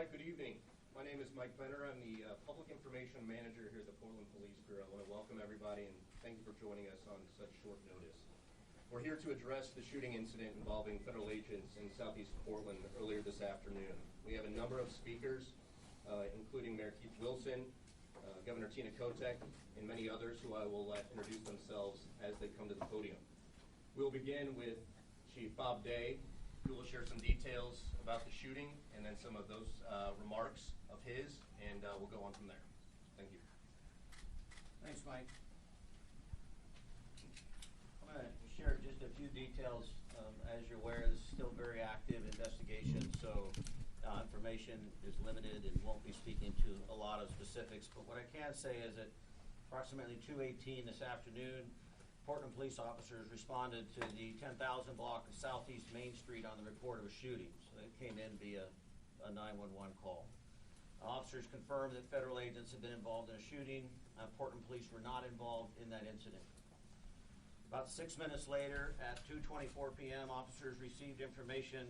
All right, good evening. My name is Mike Benner. I'm the Public Information Manager here at the Portland Police Bureau. I want to welcome everybody and thank you for joining us on such short notice. We're here to address the shooting incident involving federal agents in southeast Portland earlier this afternoon. We have a number of speakers, including Mayor Keith Wilson, Governor Tina Kotek, and many others who I will let introduce themselves as they come to the podium. We'll begin with Chief Bob Day, who will share some details about the shooting and then some of those remarks of his, and we'll go on from there. Thank you. Thanks, Mike. I'm going to share just a few details. As you're aware, this is still a very active investigation, so information is limited and won't be speaking to a lot of specifics. But what I can say is that approximately 2:18 this afternoon, Portland police officers responded to the 10,000 block of Southeast Main Street on the report of a shooting. So they came in via a 911 call. Officers confirmed that federal agents had been involved in a shooting. Portland police were not involved in that incident. About 6 minutes later, at 2:24 p.m., officers received information,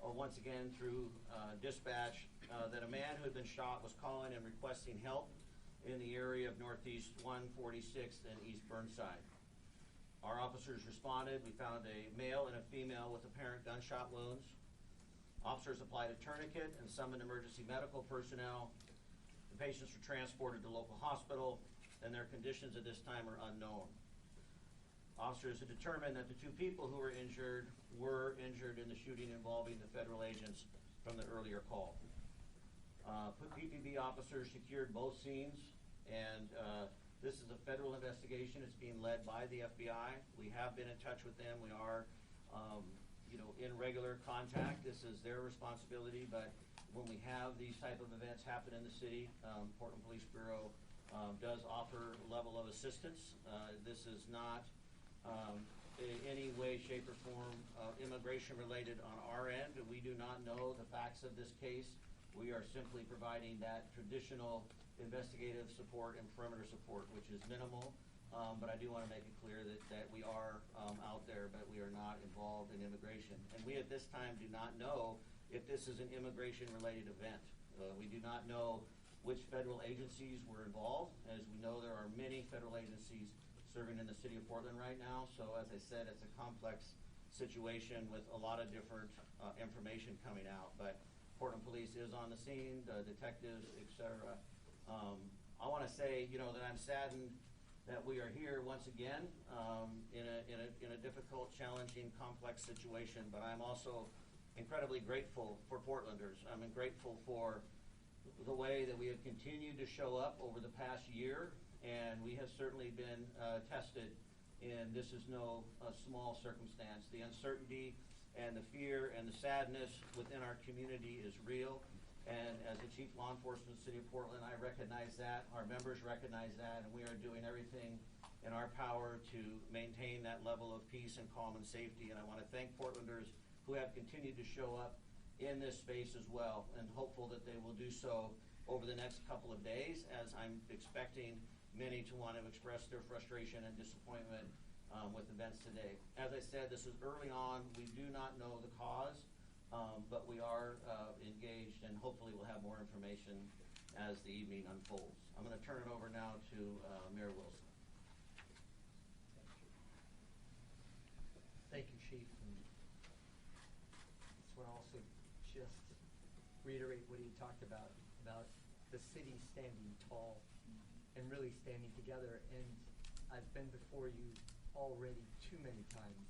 once again through dispatch, that a man who had been shot was calling and requesting help in the area of Northeast 146th and East Burnside. Our officers responded. We found a male and a female with apparent gunshot wounds. Officers applied a tourniquet and summoned emergency medical personnel. The patients were transported to local hospital, and their conditions at this time are unknown. Officers had determined that the two people who were injured in the shooting involving the federal agents from the earlier call. PPB officers secured both scenes, and this is a federal investigation. It's being led by the FBI. We have been in touch with them. We are, in regular contact. This is their responsibility, but when we have these type of events happen in the city, Portland Police Bureau does offer a level of assistance. This is not in any way, shape, or form immigration related on our end. We do not know the facts of this case. We are simply providing that traditional investigative support and perimeter support, which is minimal, but I do want to make it clear that we are out there, but we are not involved in immigration. And we at this time do not know if this is an immigration-related event. We do not know which federal agencies were involved. As we know, there are many federal agencies serving in the city of Portland right now, so as I said, it's a complex situation with a lot of different information coming out, but Portland Police is on the scene, the detectives, etc. I want to say, that I'm saddened that we are here once again in a difficult, challenging, complex situation. But I'm also incredibly grateful for Portlanders. I'm grateful for the way that we have continued to show up over the past year, and we have certainly been tested. And this is no small circumstance. The uncertainty and the fear and the sadness within our community is real. And as the Chief Law Enforcement of the City of Portland, I recognize that, our members recognize that, and we are doing everything in our power to maintain that level of peace and calm and safety. And I want to thank Portlanders who have continued to show up in this space as well, and hopeful that they will do so over the next couple of days, as I'm expecting many to want to express their frustration and disappointment with events today. As I said, this is early on. We do not know the cause. But we are engaged, and hopefully we'll have more information as the evening unfolds. I'm going to turn it over now to Mayor Wilson. Thank you, Chief. And I just want to also just reiterate what he talked about the city standing tall and really standing together. And I've been before you already too many times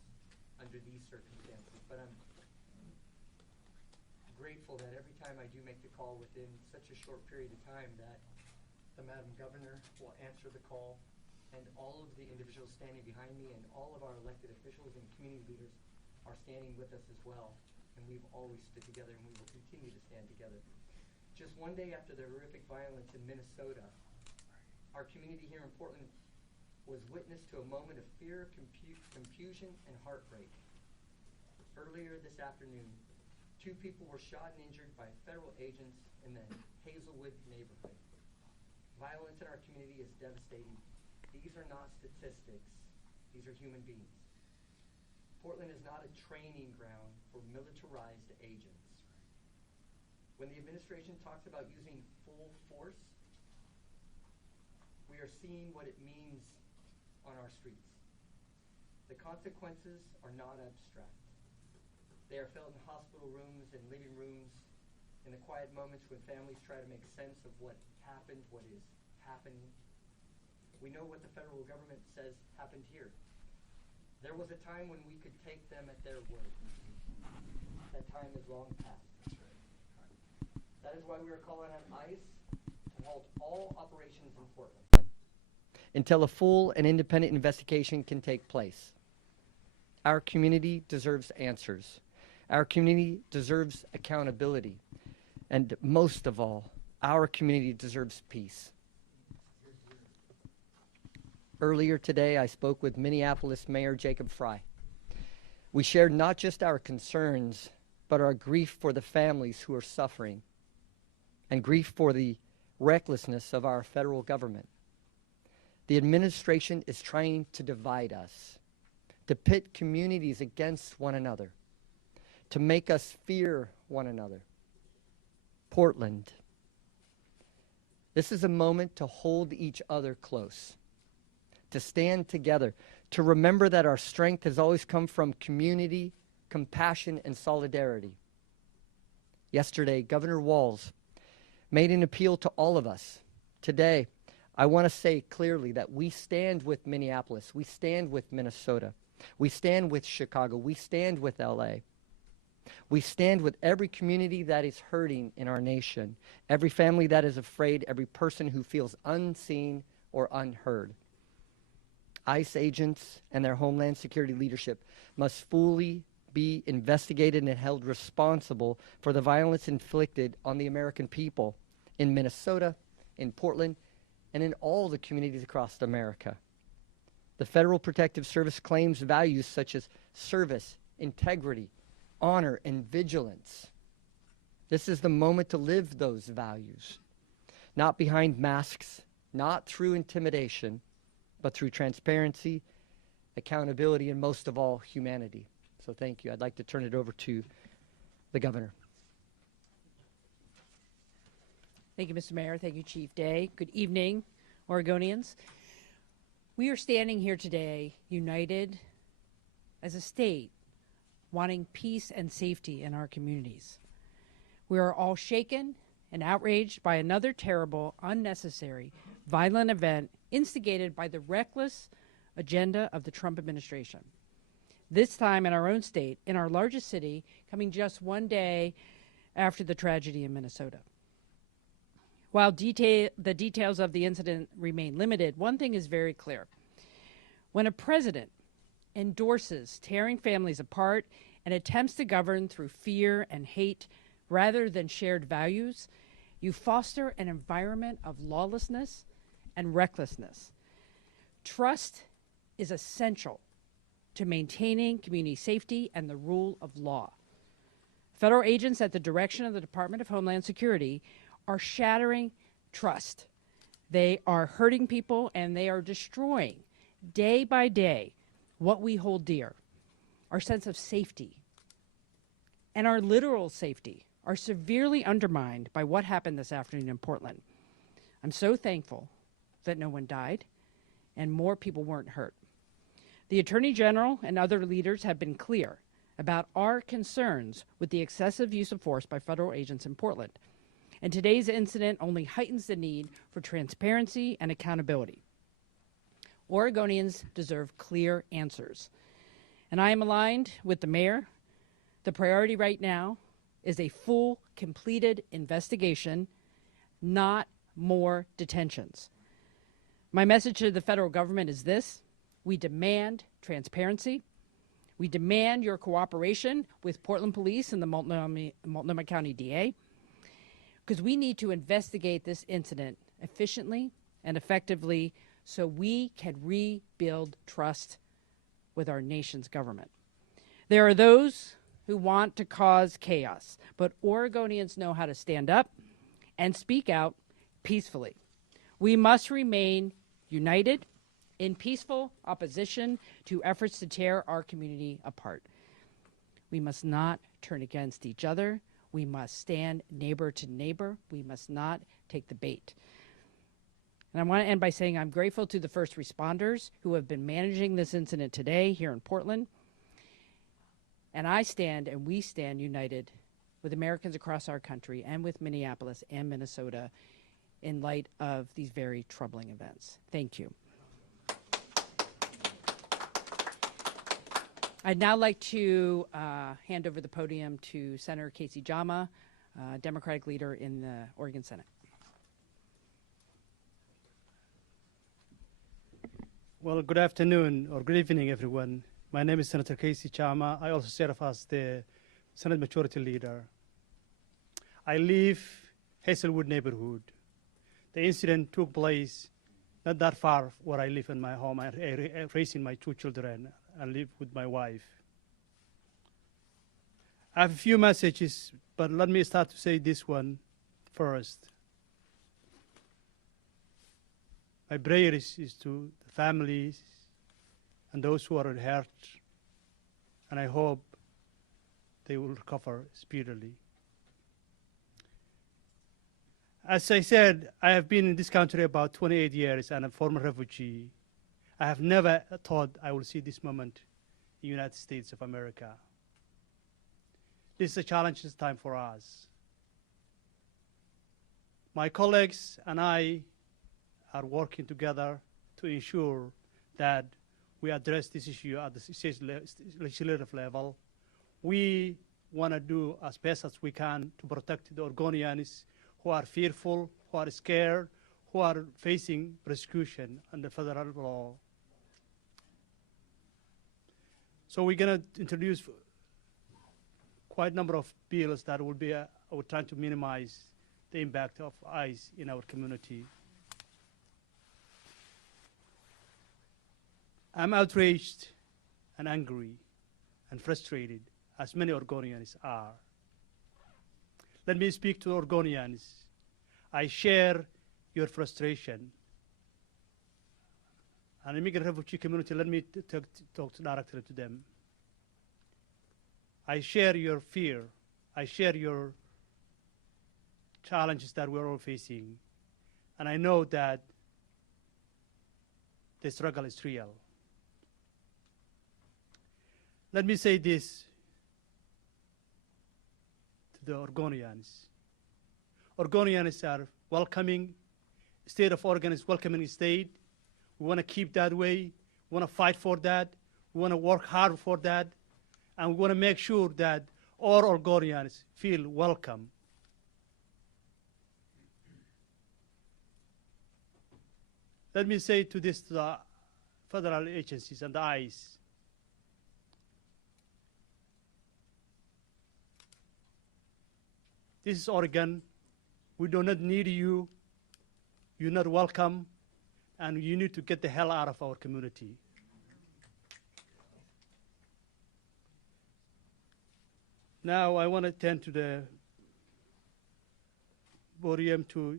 under these circumstances, but I'm grateful that every time I do make the call within such a short period of time that the Madam Governor will answer the call, and all of the individuals standing behind me and all of our elected officials and community leaders are standing with us as well. And we've always stood together, and we will continue to stand together. Just one day after the horrific violence in Minnesota, our community here in Portland was witness to a moment of fear, confusion, and heartbreak. Earlier this afternoon, 2 people were shot and injured by federal agents in the Hazelwood neighborhood. Violence in our community is devastating. These are not statistics. These are human beings. Portland is not a training ground for militarized agents. When the administration talks about using full force, we are seeing what it means on our streets. The consequences are not abstract. They are felt in hospital rooms and living rooms, in the quiet moments when families try to make sense of what happened, what is happening. We know what the federal government says happened here. There was a time when we could take them at their word. That time is long past. That is why we are calling on ICE to halt all operations in Portland until a full and independent investigation can take place. Our community deserves answers. Our community deserves accountability. And most of all, our community deserves peace. Earlier today, I spoke with Minneapolis Mayor Jacob Frey. We shared not just our concerns, but our grief for the families who are suffering, and grief for the recklessness of our federal government. The administration is trying to divide us, to pit communities against one another, to make us fear one another. Portland, this is a moment to hold each other close, to stand together, to remember that our strength has always come from community, compassion, and solidarity. Yesterday, Governor Walz made an appeal to all of us. Today, I want to say clearly that we stand with Minneapolis, we stand with Minnesota, we stand with Chicago, we stand with LA. We stand with every community that is hurting in our nation, every family that is afraid, every person who feels unseen or unheard. ICE agents and their Homeland Security leadership must fully be investigated and held responsible for the violence inflicted on the American people in Minnesota, in Portland, and in all the communities across America. The Federal Protective Service claims values such as service, integrity, honor, and vigilance. This is the moment to live those values, not behind masks, not through intimidation, but through transparency, accountability, and most of all, humanity. So thank you. I'd like to turn it over to the governor. Thank you, Mr. Mayor. Thank you, Chief Day. Good evening, Oregonians. We are standing here today united as a state, wanting peace and safety in our communities. We are all shaken and outraged by another terrible, unnecessary, violent event instigated by the reckless agenda of the Trump administration. This time in our own state, in our largest city, coming just one day after the tragedy in Minnesota. While the details of the incident remain limited, one thing is very clear. When a president endorses tearing families apart and attempts to govern through fear and hate rather than shared values, you foster an environment of lawlessness and recklessness. Trust is essential to maintaining community safety and the rule of law. Federal agents at the direction of the Department of Homeland Security are shattering trust. They are hurting people and they are destroying day by day what we hold dear. Our sense of safety and our literal safety are severely undermined by what happened this afternoon in Portland. I'm so thankful that no one died and more people weren't hurt. The Attorney General and other leaders have been clear about our concerns with the excessive use of force by federal agents in Portland. And today's incident only heightens the need for transparency and accountability. Oregonians deserve clear answers. And I am aligned with the mayor. The priority right now is a full, completed investigation, not more detentions. My message to the federal government is this: we demand transparency. We demand your cooperation with Portland Police and the Multnomah County DA, because we need to investigate this incident efficiently and effectively so we can rebuild trust with our nation's government. There are those who want to cause chaos, but Oregonians know how to stand up and speak out peacefully. We must remain united in peaceful opposition to efforts to tear our community apart. We must not turn against each other. We must stand neighbor to neighbor. We must not take the bait. And I want to end by saying I'm grateful to the first responders who have been managing this incident today here in Portland. And I stand and we stand united with Americans across our country and with Minneapolis and Minnesota in light of these very troubling events. Thank you. I'd now like to hand over the podium to Senator Casey Jama, Democratic leader in the Oregon Senate. Well, good afternoon or good evening, everyone. My name is Senator Casey Jama. I also serve as the Senate Majority Leader. I live Hazelwood neighborhood. The incident took place not that far where I live in my home. I'm raising my 2 children and live with my wife. I have a few messages, but let me start to say this one first. My prayer is to the families and those who are hurt, and I hope they will recover speedily. As I said, I have been in this country about 28 years and I'm a former refugee. I have never thought I will see this moment in the United States of America. This is a challenging time for us. My colleagues and I are working together to ensure that we address this issue at the state legislative level. We want to do as best as we can to protect the Oregonians who are fearful, who are scared, who are facing persecution under federal law. So we're going to introduce quite a number of bills that will be we're trying to minimize the impact of ICE in our community. I'm outraged and angry and frustrated, as many Oregonians are. Let me speak to Oregonians. I share your frustration. And immigrant refugee community, let me talk directly to them. I share your fear. I share your challenges that we're all facing. And I know that the struggle is real. Let me say this to the Oregonians. Oregonians are welcoming. State of Oregon is welcoming state. We want to keep that way. We want to fight for that. We want to work hard for that. And we want to make sure that all Oregonians feel welcome. Let me say to this to the federal agencies and the ICE. This is Oregon. We do not need you. You're not welcome. And you need to get the hell out of our community. Now I want to turn to the podium to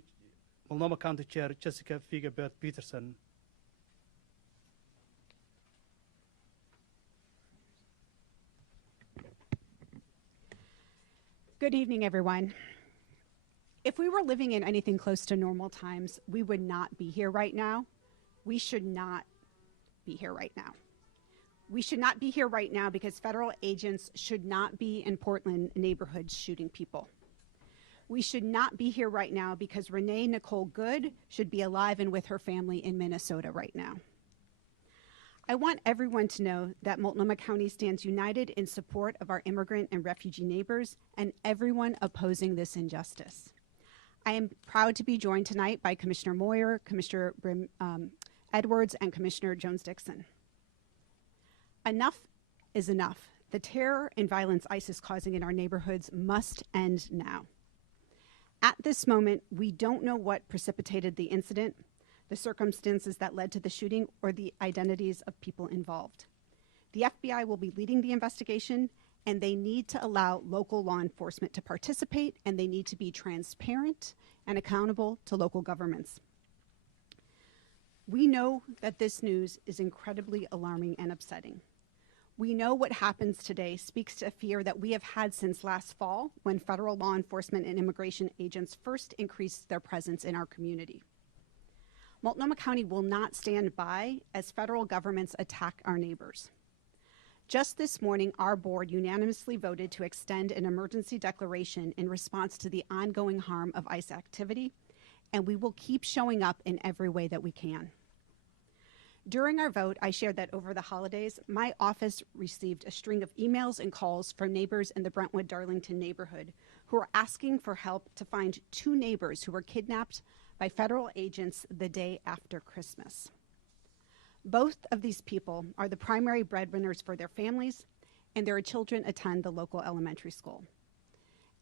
Multnomah County Chair Jessica Figebert-Peterson. Good evening, everyone. If we were living in anything close to normal times, we would not be here right now. We should not be here right now. We should not be here right now because federal agents should not be in Portland neighborhoods shooting people. We should not be here right now because Renee Nicole Good should be alive and with her family in Minnesota right now. I want everyone to know that Multnomah County stands united in support of our immigrant and refugee neighbors and everyone opposing this injustice. I am proud to be joined tonight by Commissioner Moyer, Commissioner Edwards, and Commissioner Jones-Dixon. Enough is enough. The terror and violence ICE is causing in our neighborhoods must end now. At this moment, we don't know what precipitated the incident, the circumstances that led to the shooting, or the identities of people involved. The FBI will be leading the investigation, and they need to allow local law enforcement to participate, and they need to be transparent and accountable to local governments. We know that this news is incredibly alarming and upsetting. We know what happens today speaks to a fear that we have had since last fall when federal law enforcement and immigration agents first increased their presence in our community. Multnomah County will not stand by as federal governments attack our neighbors. Just this morning, our board unanimously voted to extend an emergency declaration in response to the ongoing harm of ICE activity, and we will keep showing up in every way that we can. During our vote, I shared that over the holidays, my office received a string of emails and calls from neighbors in the Brentwood-Darlington neighborhood who are asking for help to find 2 neighbors who were kidnapped by federal agents the day after Christmas. Both of these people are the primary breadwinners for their families, and their children attend the local elementary school.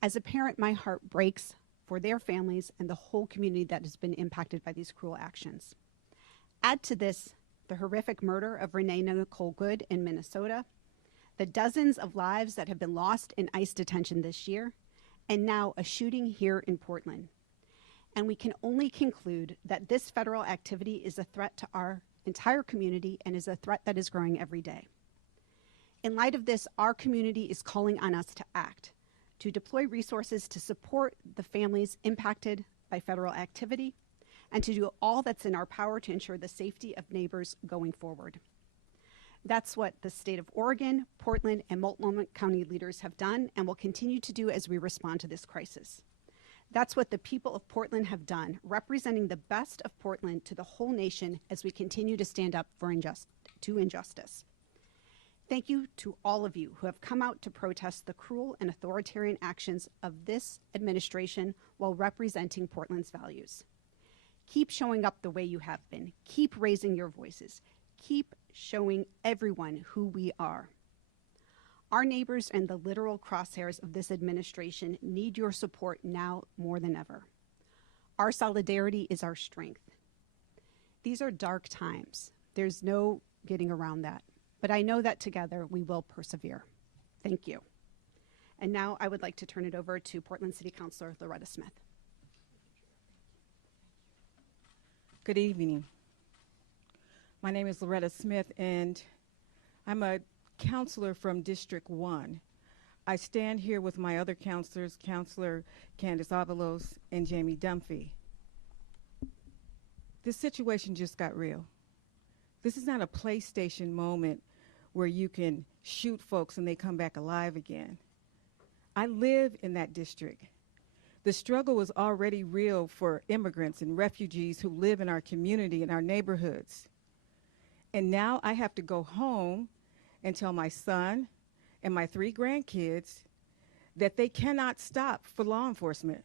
As a parent, my heart breaks for their families and the whole community that has been impacted by these cruel actions. Add to this the horrific murder of Renee Nicole Good in Minnesota, the dozens of lives that have been lost in ICE detention this year, and now a shooting here in Portland. And we can only conclude that this federal activity is a threat to our entire community and is a threat that is growing every day. In light of this, our community is calling on us to act, to deploy resources to support the families impacted by federal activity, and to do all that's in our power to ensure the safety of neighbors going forward. That's what the state of Oregon, Portland, and Multnomah County leaders have done and will continue to do as we respond to this crisis. That's what the people of Portland have done, representing the best of Portland to the whole nation as we continue to stand up for injustice. Thank you to all of you who have come out to protest the cruel and authoritarian actions of this administration while representing Portland's values. Keep showing up the way you have been. Keep raising your voices. Keep showing everyone who we are. Our neighbors and the literal crosshairs of this administration need your support now more than ever. Our solidarity is our strength. These are dark times. There's no getting around that. But I know that together we will persevere. Thank you. And now I would like to turn it over to Portland City Councilor Loretta Smith. Good evening. My name is Loretta Smith, and I'm a counselor from District 1. I stand here with my other counselors, Counselor Candace Avalos and Jamie Dunphy. This situation just got real. This is not a PlayStation moment where you can shoot folks and they come back alive again. I live in that district. The struggle is already real for immigrants and refugees who live in our community, in our neighborhoods. And now I have to go home and tell my son and my 3 grandkids that they cannot stop for law enforcement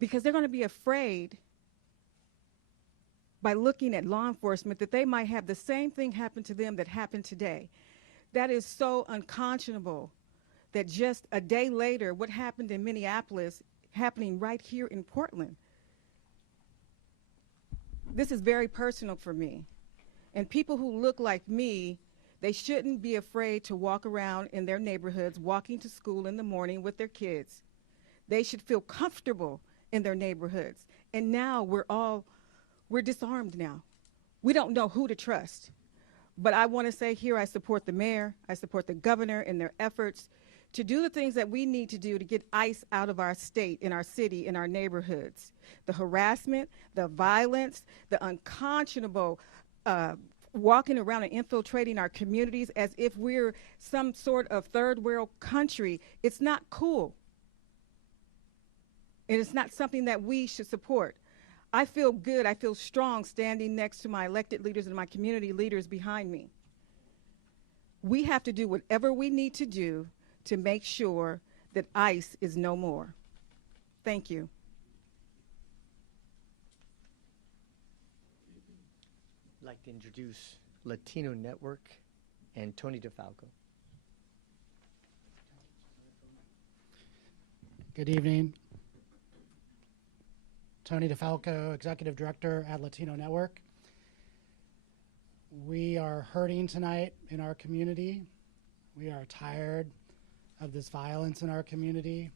because they're going to be afraid by looking at law enforcement that they might have the same thing happen to them that happened today. That is so unconscionable that just a day later, what happened in Minneapolis happening right here in Portland. This is very personal for me. And people who look like me, they shouldn't be afraid to walk around in their neighborhoods, walking to school in the morning with their kids. They should feel comfortable in their neighborhoods. And now we're disarmed now. We don't know who to trust. But I want to say here, I support the mayor, I support the governor in their efforts to do the things that we need to do to get ICE out of our state, in our city, in our neighborhoods. The harassment, the violence, the unconscionable walking around and infiltrating our communities as if we're some sort of third world country. It's not cool. And it's not something that we should support. I feel good, I feel strong standing next to my elected leaders and my community leaders behind me. We have to do whatever we need to do to make sure that ICE is no more. Thank you. I'd like to introduce Latino Network and Tony DeFalco. Good evening. Tony DeFalco, Executive Director at Latino Network. We are hurting tonight in our community. We are tired of this violence in our community,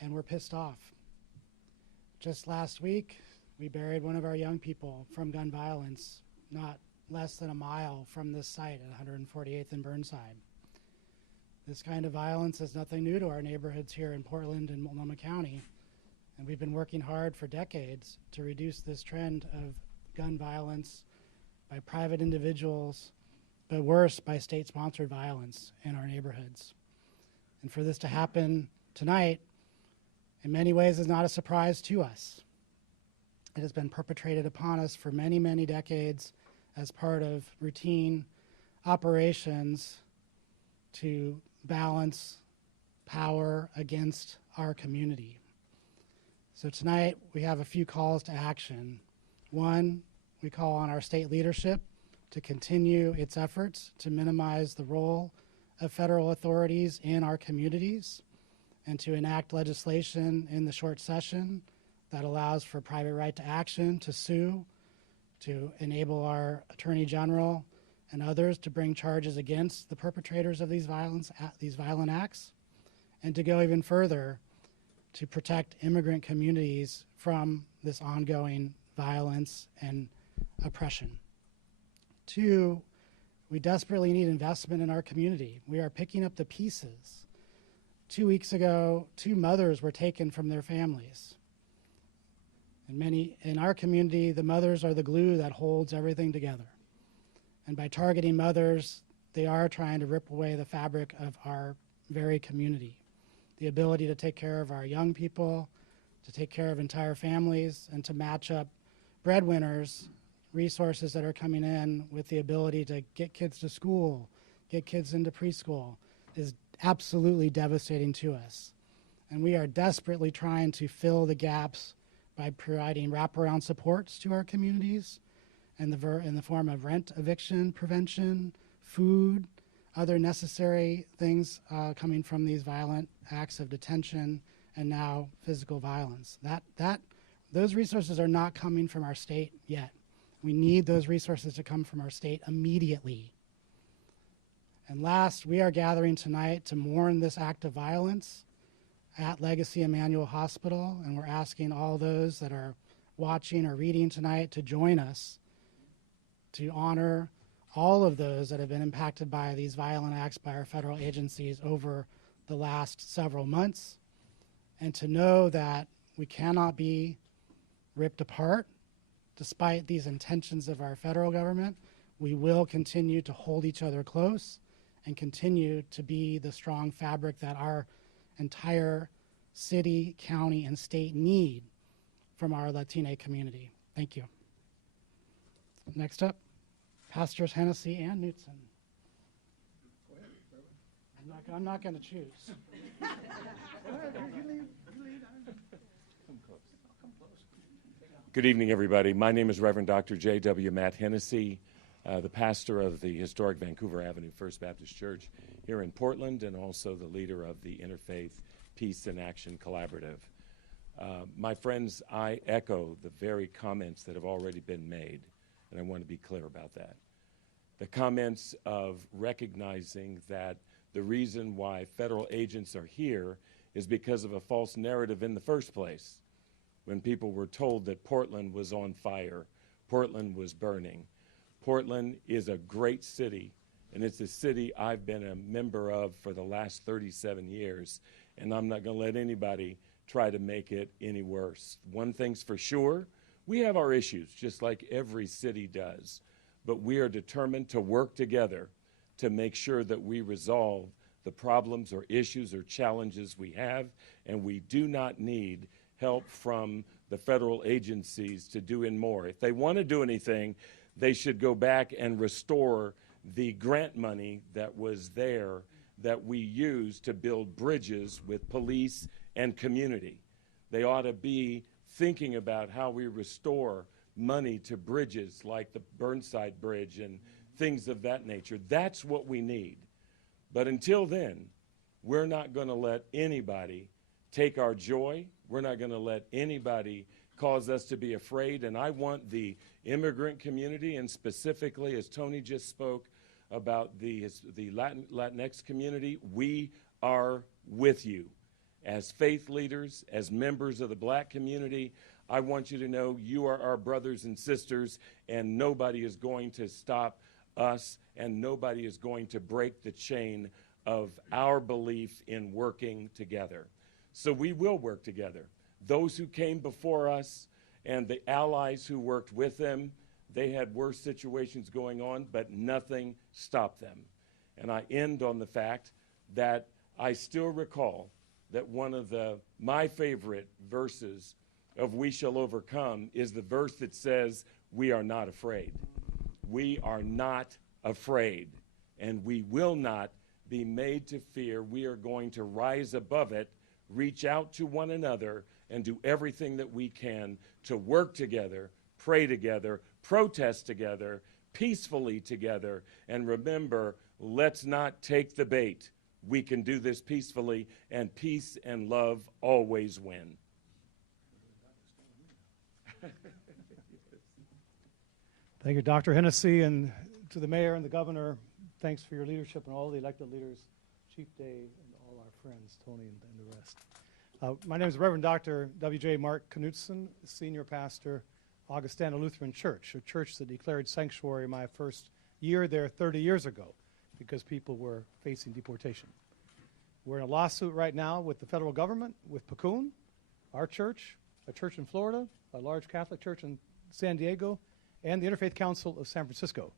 and we're pissed off. Just last week, we buried one of our young people from gun violence, not less than a mile from this site at 148th and Burnside. This kind of violence is nothing new to our neighborhoods here in Portland and Multnomah County, and we've been working hard for decades to reduce this trend of gun violence by private individuals, but worse, by state-sponsored violence in our neighborhoods. And for this to happen tonight, in many ways, is not a surprise to us. It has been perpetrated upon us for many, many decades as part of routine operations to balance power against our community. So tonight, we have a few calls to action. One, we call on our state leadership to continue its efforts to minimize the role of federal authorities in our communities and to enact legislation in the short session that allows for private right to action, to sue, to enable our Attorney General and others to bring charges against the perpetrators of these violent acts, and to go even further to protect immigrant communities from this ongoing violence and oppression. Two, we desperately need investment in our community. We are picking up the pieces. 2 weeks ago, 2 mothers were taken from their families. In our community, the mothers are the glue that holds everything together. And by targeting mothers, they are trying to rip away the fabric of our very community. The ability to take care of our young people, to take care of entire families, and to match up breadwinners, resources that are coming in with the ability to get kids to school, get kids into preschool, is absolutely devastating to us. And we are desperately trying to fill the gaps by providing wraparound supports to our communities in the form of rent eviction prevention, food, other necessary things coming from these violent acts of detention and now physical violence. Those resources are not coming from our state yet. We need those resources to come from our state immediately. And last, we are gathering tonight to mourn this act of violence at Legacy Emmanuel Hospital, and we're asking all those that are watching or reading tonight to join us to honor all of those that have been impacted by these violent acts by our federal agencies over the last several months, and to know that we cannot be ripped apart despite these intentions of our federal government. We will continue to hold each other close and continue to be the strong fabric that our entire city, county, and state need from our Latina community. Thank you. Next up, Pastors Hennessy and Knutson. I'm not going to choose. Good evening, everybody. My name is Reverend Dr. J.W. Matt Hennessy, the pastor of the historic Vancouver Avenue First Baptist Church here in Portland, and also the leader of the Interfaith Peace and Action Collaborative. My friends, I echo the very comments that have already been made, and I want to be clear about that. The comments of recognizing that the reason why federal agents are here is because of a false narrative in the first place, when people were told that Portland was on fire, Portland was burning. Portland is a great city, and it's a city I've been a member of for the last 37 years, and I'm not going to let anybody try to make it any worse. One thing's for sure, we have our issues, just like every city does, but we are determined to work together to make sure that we resolve the problems or issues or challenges we have, and we do not need help from the federal agencies to do in more. If they want to do anything, they should go back and restore the grant money that was there that we used to build bridges with police and community. They ought to be thinking about how we restore money to bridges like the Burnside Bridge and things of that nature. That's what we need. But until then, we're not going to let anybody take our joy. We're not going to let anybody cause us to be afraid. And I want the immigrant community, and specifically, as Tony just spoke about the Latinx community, we are with you. As faith leaders, as members of the black community, I want you to know you are our brothers and sisters, and nobody is going to stop us, and nobody is going to break the chain of our belief in working together. So we will work together. Those who came before us and the allies who worked with them, they had worse situations going on, but nothing stopped them. And I end on the fact that I still recall that one of my favorite verses of We Shall Overcome is the verse that says, we are not afraid. We are not afraid, and we will not be made to fear. We are going to rise above it, reach out to one another, and do everything that we can to work together, pray together, protest together, peacefully together, and remember, let's not take the bait. We can do this peacefully, and peace and love always win. Thank you, Dr. Hennessy, and to the mayor and the governor, thanks for your leadership and all the elected leaders, Chief Day, and all our friends, Tony and the rest. My name is Reverend Dr. W.J. Mark Knutson, Senior Pastor, Augustana Lutheran Church, a church that declared sanctuary my first year there 30 years ago because people were facing deportation. We're in a lawsuit right now with the federal government, with Pacun, our church, a church in Florida, a large Catholic church in San Diego, and the Interfaith Council of San Francisco.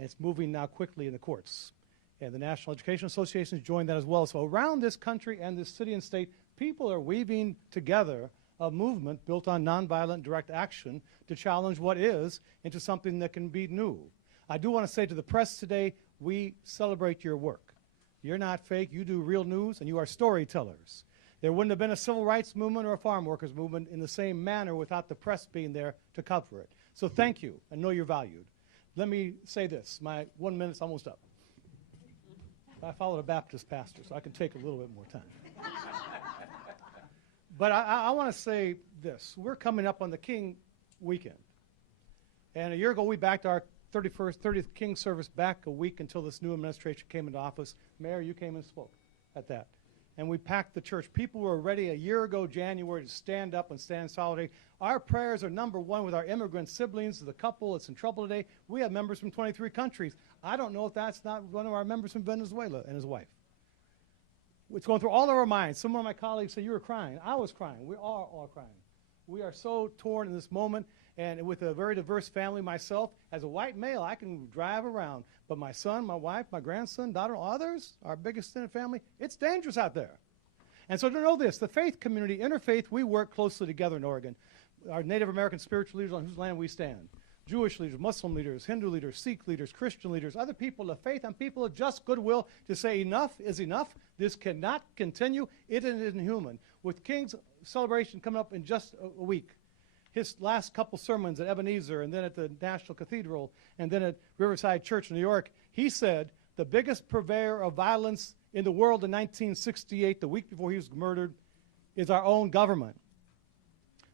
It's moving now quickly in the courts. And the National Education Association has joined that as well. So around this country and this city and state, people are weaving together a movement built on nonviolent direct action to challenge what is into something that can be new. I do want to say to the press today, we celebrate your work. You're not fake. You do real news, and you are storytellers. There wouldn't have been a civil rights movement or a farm workers movement in the same manner without the press being there to cover it. So thank you, and know you're valued. Let me say this. My 1 minute's almost up. I followed a Baptist pastor, so I can take a little bit more time. But I want to say this. We're coming up on the King weekend. And a year ago, we backed our 30th King service back a week until this new administration came into office. Mayor, you came and spoke at that. And we packed the church. People were ready a year ago, January, to stand up and stand in solidarity. Our prayers are number one with our immigrant siblings, the couple that's in trouble today. We have members from 23 countries. I don't know if that's not one of our members from Venezuela and his wife. It's going through all of our minds. Some of my colleagues say, you were crying. I was crying. We are all crying. We are so torn in this moment. And with a very diverse family myself, as a white male, I can drive around. But my son, my wife, my grandson, daughter, others, our biggest extended family, it's dangerous out there. And so to know this, the faith community, interfaith, we work closely together in Oregon. Our Native American spiritual leaders on whose land we stand. Jewish leaders, Muslim leaders, Hindu leaders, Sikh leaders, Christian leaders, other people of faith and people of just goodwill to say enough is enough. This cannot continue. It isn't human. With King's celebration coming up in just a week, his last couple sermons at Ebenezer and then at the National Cathedral and then at Riverside Church in New York, he said the biggest purveyor of violence in the world in 1968, the week before he was murdered, is our own government.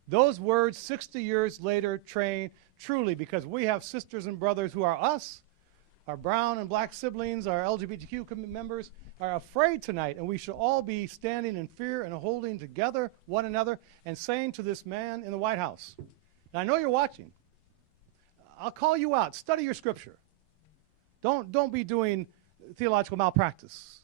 Those words 60 years later train truly because we have sisters and brothers who are us, our brown and black siblings, our LGBTQ members are afraid tonight, and we should all be standing in fear and holding together one another and saying to this man in the White House, and I know you're watching, I'll call you out, study your scripture. Don't be doing theological malpractice.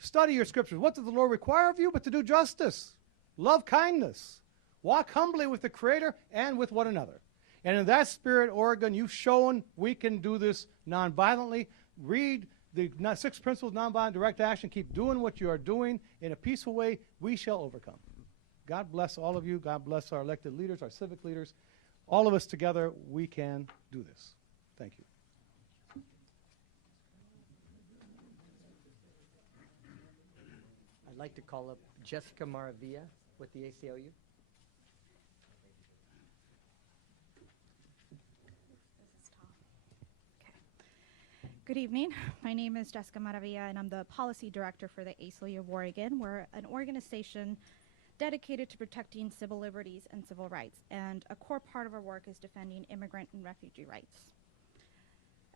Study your scriptures. What does the Lord require of you but to do justice, love kindness, walk humbly with the Creator and with one another. And in that spirit, Oregon, you've shown we can do this nonviolently. Read the 6 principles of nonviolent direct action. Keep doing what you are doing in a peaceful way. We shall overcome. God bless all of you. God bless our elected leaders, our civic leaders. All of us together, we can do this. Thank you. I'd like to call up Jessica Maravilla with the ACLU. Good evening. My name is Jessica Maravilla, and I'm the Policy Director for the ACLU of Oregon. We're an organization dedicated to protecting civil liberties and civil rights, and a core part of our work is defending immigrant and refugee rights.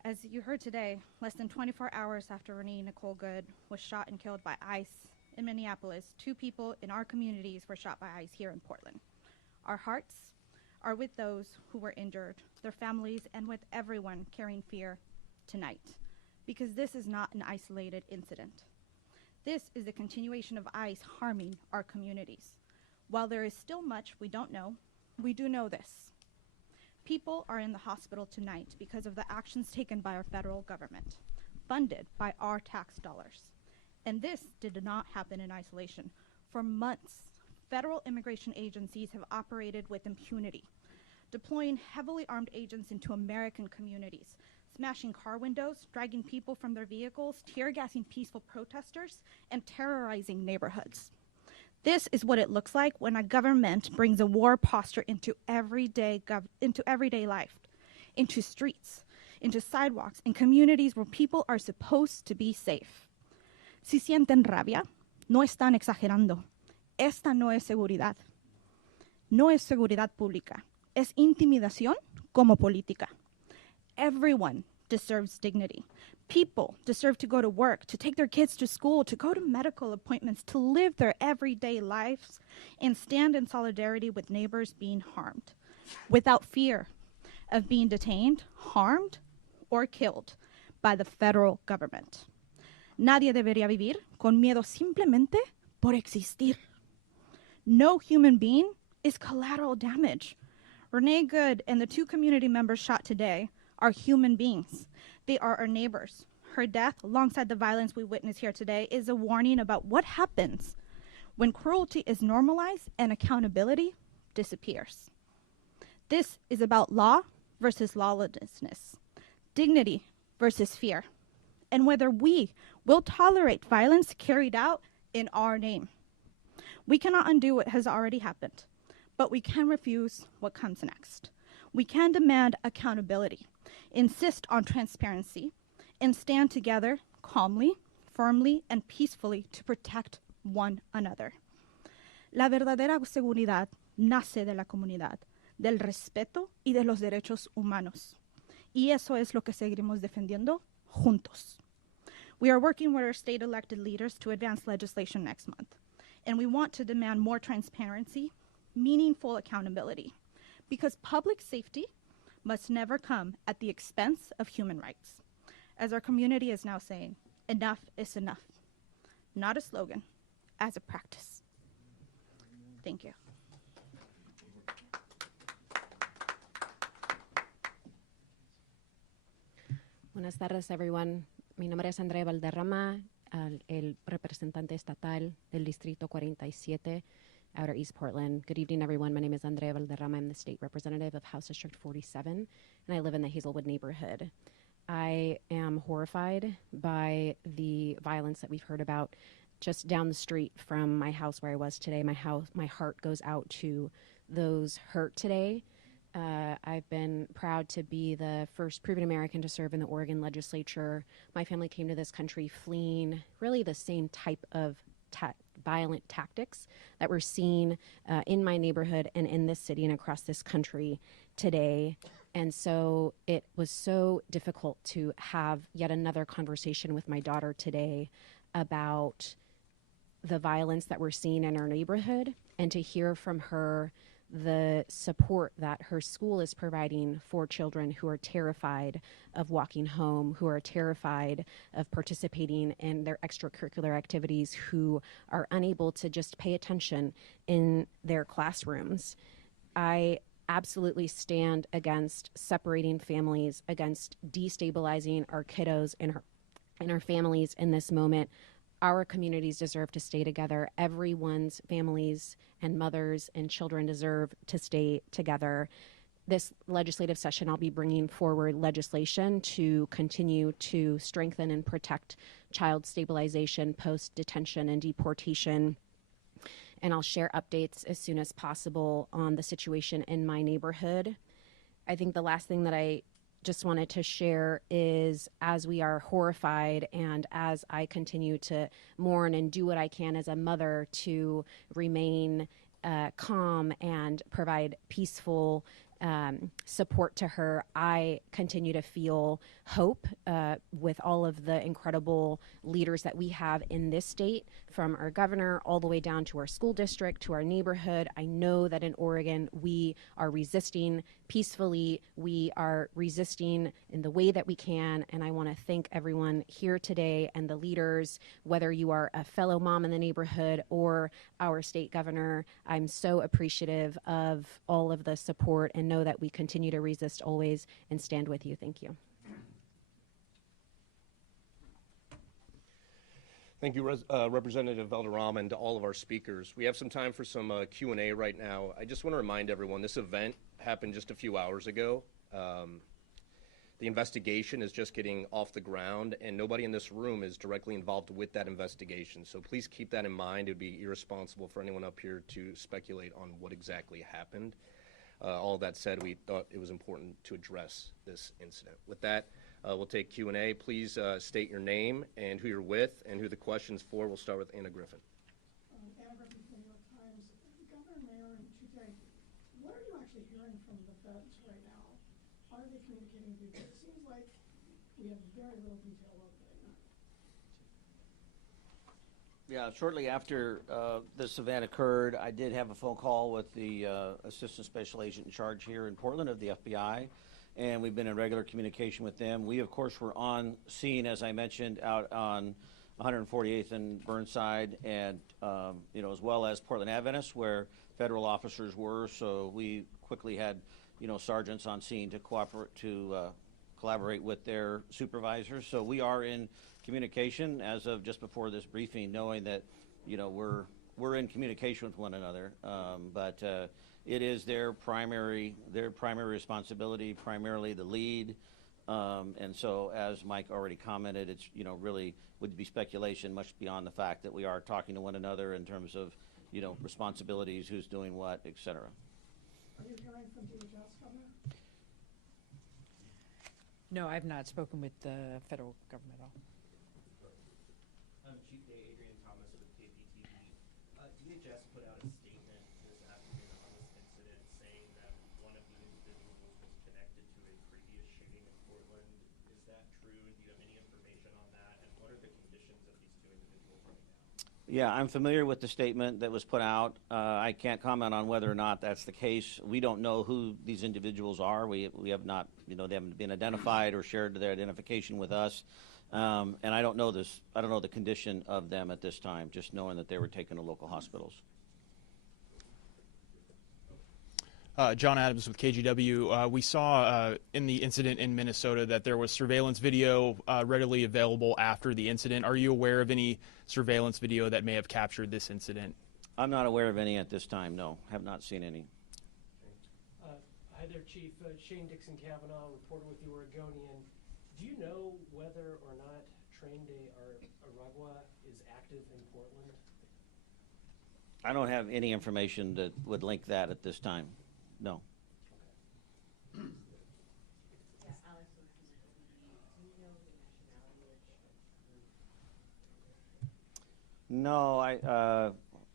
As you heard today, less than 24 hours after Renee Nicole Good was shot and killed by ICE in Minneapolis, 2 people in our communities were shot by ICE here in Portland. Our hearts are with those who were injured, their families, and with everyone carrying fear tonight, because this is not an isolated incident. This is a continuation of ICE harming our communities. While there is still much we don't know, we do know this. People are in the hospital tonight because of the actions taken by our federal government, funded by our tax dollars. And this did not happen in isolation. For months, federal immigration agencies have operated with impunity, deploying heavily armed agents into American communities, smashing car windows, dragging people from their vehicles, tear gassing peaceful protesters, and terrorizing neighborhoods. This is what it looks like when a government brings a war posture into everyday life, into streets, into sidewalks, in communities where people are supposed to be safe. Si sienten rabia, no están exagerando. Esta no es seguridad. No es seguridad pública. Es intimidación como política. Everyone deserves dignity. People deserve to go to work, to take their kids to school, to go to medical appointments, to live their everyday lives and stand in solidarity with neighbors being harmed, without fear of being detained, harmed, or killed by the federal government. Nadie debería vivir con miedo simplemente por existir. No human being is collateral damage. Renee Good and the 2 community members shot today are human beings. They are our neighbors. Her death, alongside the violence we witness here today, is a warning about what happens when cruelty is normalized and accountability disappears. This is about law versus lawlessness, dignity versus fear, and whether we will tolerate violence carried out in our name. We cannot undo what has already happened, but we can refuse what comes next. We can demand accountability, insist on transparency, and stand together calmly, firmly, and peacefully to protect one another. La verdadera seguridad nace de la comunidad, del respeto y de los derechos humanos. Y eso es lo que seguiremos defendiendo juntos. We are working with our state elected leaders to advance legislation next month, and we want to demand more transparency, meaningful accountability, because public safety must never come at the expense of human rights. As our community is now saying, enough is enough. Not a slogan, as a practice. Thank you. Buenas tardes, everyone. Mi nombre es Andrea Valderrama, el representante estatal del Distrito 47, Outer East Portland. Good evening, everyone. My name is Andrea Valderrama. I'm the state representative of House District 47, and I live in the Hazelwood neighborhood. I am horrified by the violence that we've heard about just down the street from my house where I was today. My heart goes out to those hurt today. I've been proud to be the first proven American to serve in the Oregon legislature. My family came to this country fleeing really the same type of violent tactics that we're seeing in my neighborhood and in this city and across this country today. And so it was so difficult to have yet another conversation with my daughter today about the violence that we're seeing in our neighborhood, and to hear from her the support that her school is providing for children who are terrified of walking home, who are terrified of participating in their extracurricular activities, who are unable to just pay attention in their classrooms. I absolutely stand against separating families, against destabilizing our kiddos and our families in this moment. Our communities deserve to stay together. Everyone's families and mothers and children deserve to stay together. This legislative session, I'll be bringing forward legislation to continue to strengthen and protect child stabilization, post-detention, and deportation. And I'll share updates as soon as possible on the situation in my neighborhood. I think the last thing that I just wanted to share is, as we are horrified and as I continue to mourn and do what I can as a mother to remain calm and provide peaceful support to her, I continue to feel hope with all of the incredible leaders that we have in this state, from our governor all the way down to our school district, to our neighborhood. I know that in Oregon, we are resisting peacefully. We are resisting in the way that we can. And I want to thank everyone here today and the leaders, whether you are a fellow mom in the neighborhood or our state governor. I'm so appreciative of all of the support and know that we continue to resist always and stand with you. Thank you. Thank you, Representative Valderrama, and to all of our speakers. We have some time for some Q&A right now. I just want to remind everyone, this event happened just a few hours ago. The investigation is just getting off the ground, and nobody in this room is directly involved with that investigation. So please keep that in mind. It would be irresponsible for anyone up here to speculate on what exactly happened. All that said, we thought it was important to address this incident. With that, we'll take Q&A. Please state your name and who you're with and who the question's for. We'll start with Anna Griffin. Anna Griffin from the New York Times. Governor, Mayor, and today, what are you actually hearing from the feds right now? Are they communicating with you? It seems like we have very little detail about that. Yeah, shortly after this event occurred, I did have a phone call with the Assistant Special Agent in charge here in Portland of the FBI, and we've been in regular communication with them. We, of course, were on scene, as I mentioned, out on 148th and Burnside, and as well as Portland Adventist, where federal officers were. So we quickly had, sergeants on scene to collaborate with their supervisors. So we are in communication as of just before this briefing, knowing that we're in communication with one another. But it is their primary responsibility, primarily the lead. And so, as Mike already commented, it's really would be speculation much beyond the fact that we are talking to one another in terms of responsibilities, who's doing what, et cetera. Are you hearing from DHS, Governor? No, I've not spoken with the federal government at all. Chief Day, Adrian Thomas with KPTV. DHS put out a statement this afternoon on this incident saying that one of the individuals was connected to a previous shooting in Portland. Is that true? Do you have any information on that? And what are the conditions of these two individuals right now? Yeah, I'm familiar with the statement that was put out. I can't comment on whether or not that's the case. We don't know who these individuals are. We have not, they haven't been identified or shared their identification with us. And I don't know the condition of them at this time, just knowing that they were taken to local hospitals. John Adams with KGW. We saw in the incident in Minnesota that there was surveillance video readily available after the incident. Are you aware of any surveillance video that may have captured this incident? I'm not aware of any at this time, no. Have not seen any. Hi there, Chief. Shane Dixon Kavanaugh, reporter with the Oregonian. Do you know whether or not Train Day Aragua is active in Portland? I don't have any information that would link that at this time. No. No,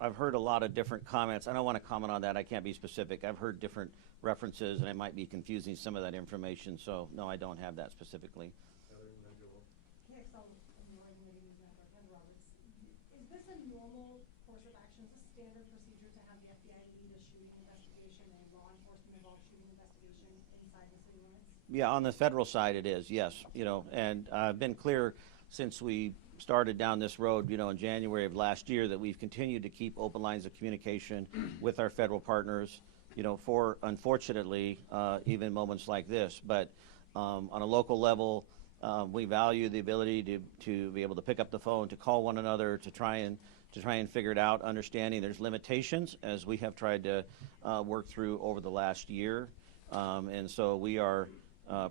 I've heard a lot of different comments. I don't want to comment on that. I can't be specific. I've heard different references, and I might be confusing some of that information. So, no, I don't have that specifically. Is this a normal course of action? Is this standard procedure to have the FBI lead a shooting investigation and law enforcement involved shooting investigation inside the city limits? Yeah, on the federal side it is, yes. And I've been clear since we started down this road, in January of last year, that we've continued to keep open lines of communication with our federal partners, for, unfortunately, even moments like this. But on a local level, we value the ability to be able to pick up the phone, to call one another, to try and figure it out, understanding there's limitations, as we have tried to work through over the last year. And so we are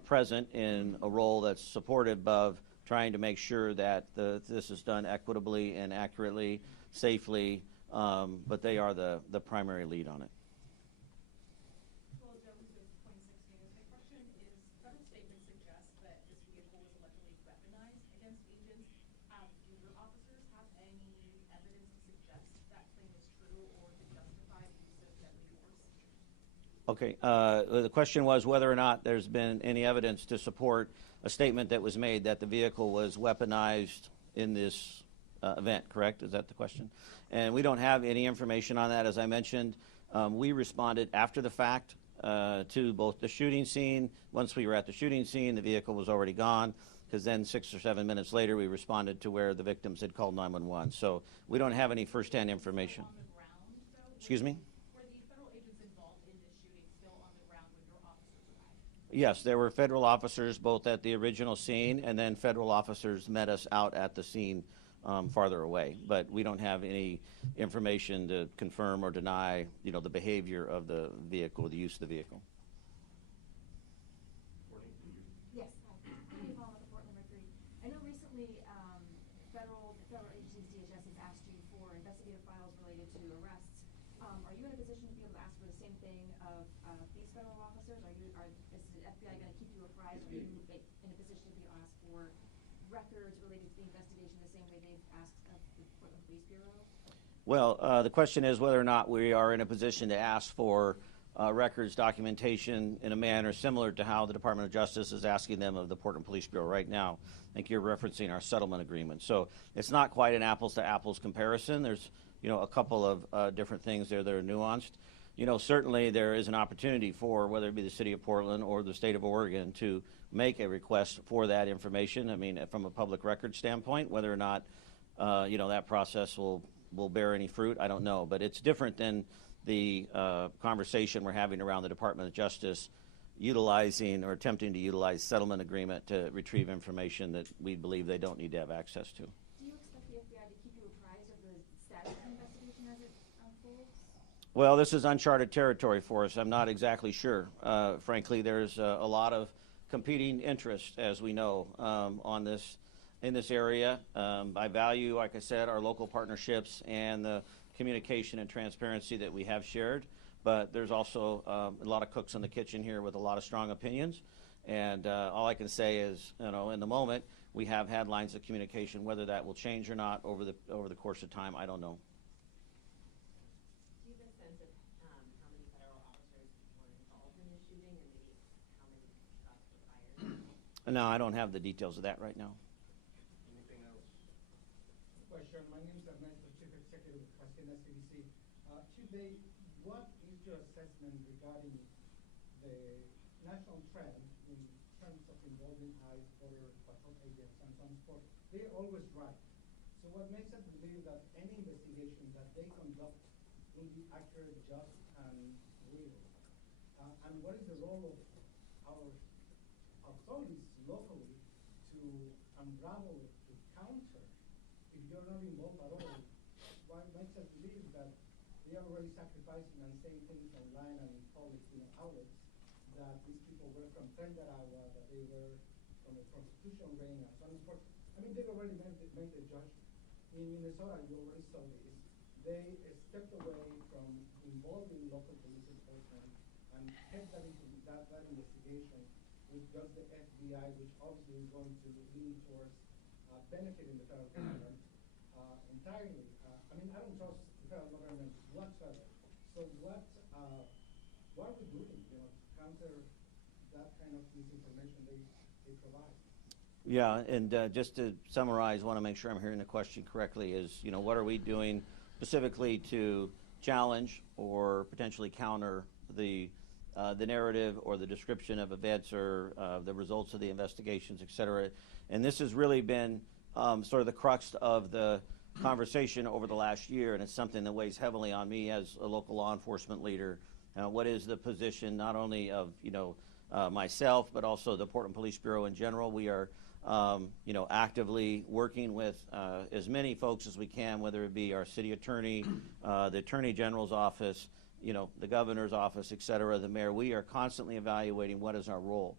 present in a role that's supportive of trying to make sure that this is done equitably and accurately, safely, but they are the primary lead on it. Well, that was the 2016. My question is, federal statements suggest that this vehicle was allegedly weaponized against agents. Do your officers have any evidence to suggest that claim is true or to justify the use of deadly force? Okay, the question was whether or not there's been any evidence to support a statement that was made that the vehicle was weaponized in this event, correct? Is that the question? And we don't have any information on that. As I mentioned, we responded after the fact to both the shooting scene. Once we were at the shooting scene, the vehicle was already gone, because then 6 or 7 minutes later, we responded to where the victims had called 911. So we don't have any firsthand information. On the ground, though? Excuse me? Were the federal agents involved in this shooting still on the ground when your officers arrived? Yes, there were federal officers both at the original scene, and then federal officers met us out at the scene farther away. But we don't have any information to confirm or deny, the behavior of the vehicle, the use of the vehicle. Yes, hi. Paul with the Portland Mercury. I know recently federal agencies, DHS, has asked you for investigative files related to arrests. Are you in a position to be able to ask for the same thing of these federal officers? Is the FBI going to keep you apprised? Are you in a position to be asked for records related to the investigation the same way they've asked of the Portland Police Bureau? Well, the question is whether or not we are in a position to ask for records, documentation in a manner similar to how the Department of Justice is asking them of the Portland Police Bureau right now. I think you're referencing our settlement agreement. So it's not quite an apples to apples comparison. There's, a couple of different things there that are nuanced. Certainly there is an opportunity for whether it be the city of Portland or the state of Oregon to make a request for that information. I mean, from a public record standpoint, whether or not, that process will bear any fruit, I don't know. But it's different than the conversation we're having around the Department of Justice utilizing or attempting to utilize settlement agreement to retrieve information that we believe they don't need to have access to. Do you expect the FBI to keep you apprised of the status of the investigation as it unfolds? Well, this is uncharted territory for us. I'm not exactly sure. Frankly, there's a lot of competing interests, as we know, in this area. I value, like I said, our local partnerships and the communication and transparency that we have shared. But there's also a lot of cooks in the kitchen here with a lot of strong opinions. And all I can say is, in the moment, we have had lines of communication. Whether that will change or not over the course of time, I don't know. Do you have a sense of how many federal officers were involved in the shooting, and maybe how many shots were fired? No, I don't have the details of that right now. Anything else? Question. My name is Ernesto, Chief Executive of Hacienda CDC. Chief Day, what is your assessment regarding the national trend in terms of involving ICE, Border Patrol agents, and so on and so forth? They're always right. So what makes us believe that any investigation that they conduct will be accurate, just, and real? And what is the role of our authorities locally to unravel, to counter? If you're not involved at all, what makes us believe that they are already sacrificing and saying things online and in public outlets that these people were from Tendagua, that they were from a prostitution ring, and so on and so forth? I mean, they've already made the judgment. In Minnesota, you already saw this. They stepped away from involving local police enforcement and kept that investigation with just the FBI, which obviously is going to lean towards benefiting the federal government entirely. I mean, I don't trust the federal government whatsoever. So what are we doing, to counter that kind of misinformation they provide? Yeah, and just to summarize, I want to make sure I'm hearing the question correctly, is, what are we doing specifically to challenge or potentially counter the narrative or the description of events or the results of the investigations, et cetera. And this has really been sort of the crux of the conversation over the last year, and it's something that weighs heavily on me as a local law enforcement leader. What is the position not only of myself, but also the Portland Police Bureau in general? We are actively working with as many folks as we can, whether it be our city attorney, the Attorney General's office, the governor's office, et cetera, the mayor. We are constantly evaluating what is our role.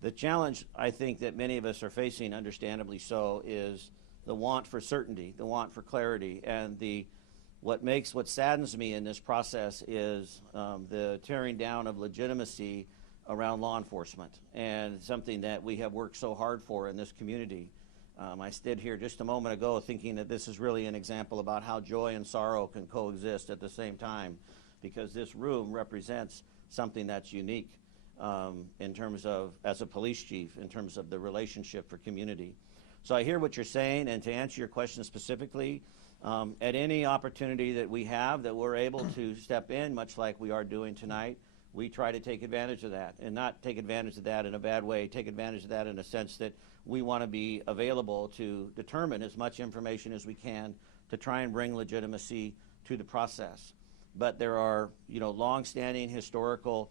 The challenge I think that many of us are facing, understandably so, is the want for certainty, the want for clarity, and what saddens me in this process is the tearing down of legitimacy around law enforcement, and something that we have worked so hard for in this community. I stood here just a moment ago thinking that this is really an example about how joy and sorrow can coexist at the same time, because this room represents something that's unique in terms of, as a police chief, in terms of the relationship for community. So I hear what you're saying, and to answer your question specifically, at any opportunity that we have that we're able to step in, much like we are doing tonight, we try to take advantage of that, and not take advantage of that in a bad way, take advantage of that in a sense that we want to be available to determine as much information as we can to try and bring legitimacy to the process. But there are, long-standing historical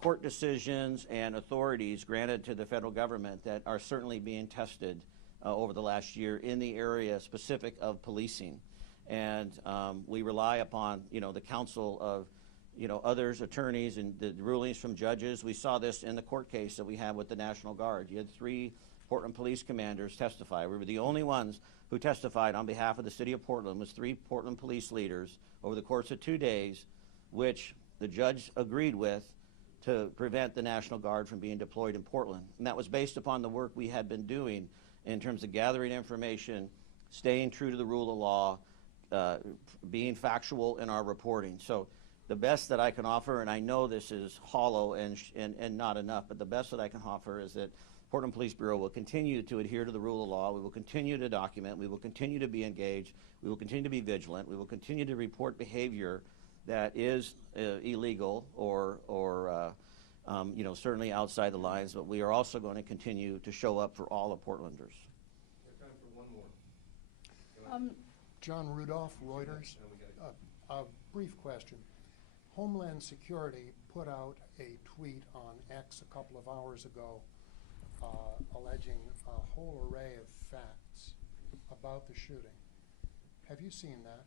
court decisions and authorities granted to the federal government that are certainly being tested over the last year in the area specific of policing. And we rely upon, the counsel of, others, attorneys, and the rulings from judges. We saw this in the court case that we had with the National Guard. You had 3 Portland police commanders testify. We were the only ones who testified on behalf of the city of Portland. It was 3 Portland police leaders over the course of 2 days, which the judge agreed with to prevent the National Guard from being deployed in Portland. And that was based upon the work we had been doing in terms of gathering information, staying true to the rule of law, being factual in our reporting. So the best that I can offer, and I know this is hollow and not enough, but the best that I can offer is that Portland Police Bureau will continue to adhere to the rule of law. We will continue to document. We will continue to be engaged. We will continue to be vigilant. We will continue to report behavior that is illegal or certainly outside the lines, but we are also going to continue to show up for all of Portlanders. We have time for one more. John Rudolph, Reuters. A brief question. Homeland Security put out a tweet on X a couple of hours ago alleging a whole array of facts about the shooting. Have you seen that?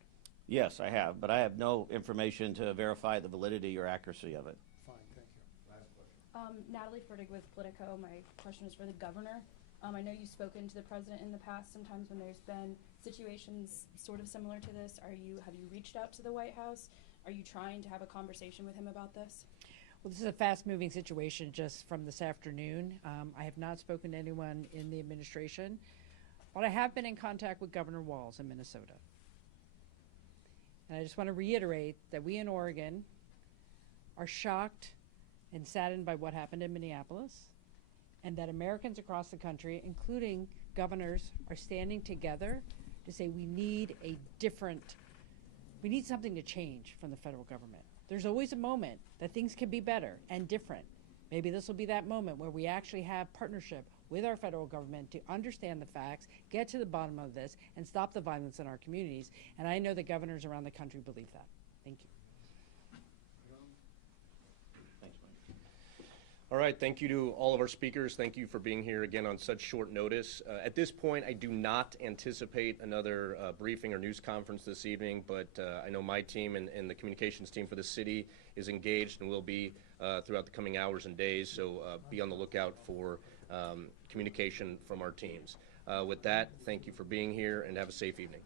Yes, I have, but I have no information to verify the validity or accuracy of it. Fine, thank you. Last question. Natalie Fertig with Politico. My question is for the governor. I know you've spoken to the president in the past, sometimes when there's been situations sort of similar to this. Have you reached out to the White House? Are you trying to have a conversation with him about this? Well, this is a fast-moving situation just from this afternoon. I have not spoken to anyone in the administration, but I have been in contact with Governor Walz in Minnesota. And I just want to reiterate that we in Oregon are shocked and saddened by what happened in Minneapolis, and that Americans across the country, including governors, are standing together to say we need something to change from the federal government. There's always a moment that things can be better and different. Maybe this will be that moment where we actually have partnership with our federal government to understand the facts, get to the bottom of this, and stop the violence in our communities. And I know that governors around the country believe that. Thank you. Thanks, Mike. All right, thank you to all of our speakers. Thank you for being here again on such short notice. At this point, I do not anticipate another briefing or news conference this evening, but I know my team and the communications team for the city is engaged and will be throughout the coming hours and days, so be on the lookout for communication from our teams. With that, thank you for being here and have a safe evening.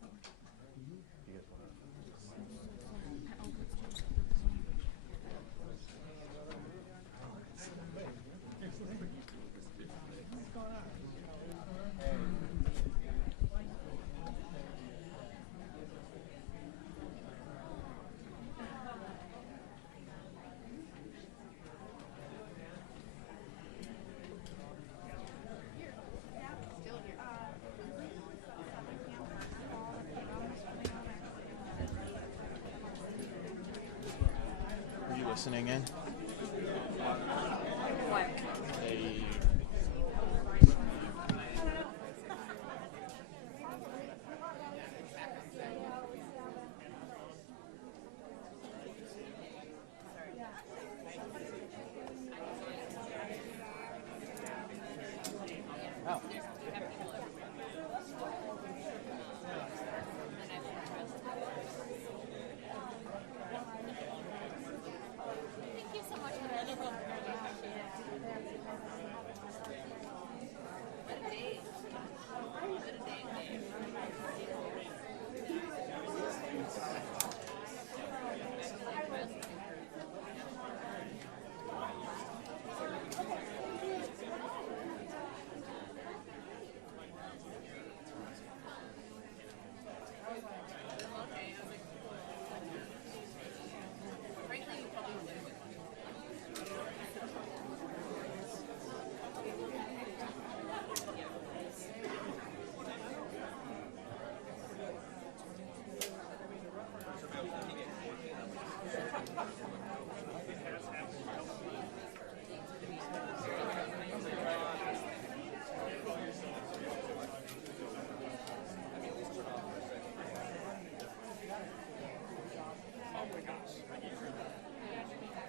Listening in. What? They